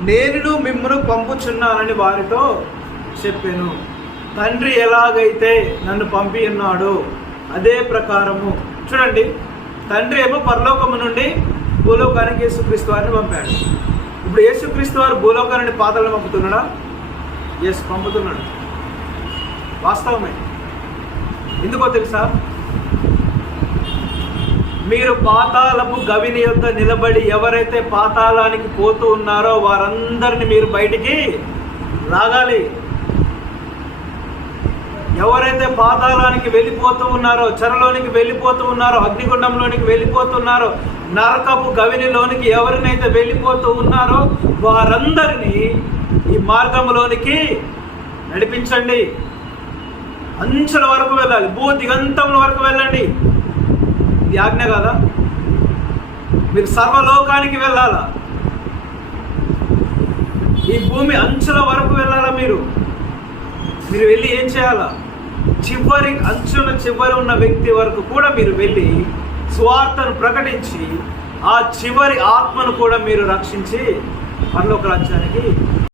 నేను మిమ్మును పంపుచున్నానని వారితో చెప్పాను. తండ్రి ఎలాగైతే నన్ను పంపి ఉన్నాడో అదే ప్రకారము. చూడండి, తండ్రి ఏమో పరలోకము నుండి భూలోకానికి యేసుక్రీస్తు వారిని పంపాడు. ఇప్పుడు యేసుక్రీస్తు వారు భూలోకాన్ని పాతాళం పంపుతున్నాడా? ఎస్, పంపుతున్నాడు. వాస్తవమే. ఎందుకో తెలుసా? మీరు పాతాళపు గవిని యొద్ద నిలబడి ఎవరైతే పాతాళానికి పోతూ ఉన్నారో వారందరిని మీరు బయటికి లాగాలి. ఎవరైతే పాతాళానికి వెళ్ళిపోతూ ఉన్నారో, చెరలోనికి వెళ్ళిపోతూ ఉన్నారో, అగ్నిగుండంలోనికి వెళ్ళిపోతున్నారో, నరకపు గవినిలోనికి ఎవరినైతే వెళ్ళిపోతూ ఉన్నారో వారందరినీ ఈ మార్గంలోనికి నడిపించండి. అంచుల వరకు వెళ్ళాలి, భూ దిగంతముల వరకు వెళ్ళండి. ఇది ఆజ్ఞ కదా? మీరు సర్వలోకానికి వెళ్ళాలా? ఈ భూమి అంచుల వరకు వెళ్ళాలా? మీరు వెళ్ళి ఏం చేయాలా? చివరి అంచుల చివరి ఉన్న వ్యక్తి వరకు కూడా మీరు వెళ్ళి స్వార్థను ప్రకటించి ఆ చివరి ఆత్మను కూడా మీరు రక్షించి పరలోక రాజ్యానికి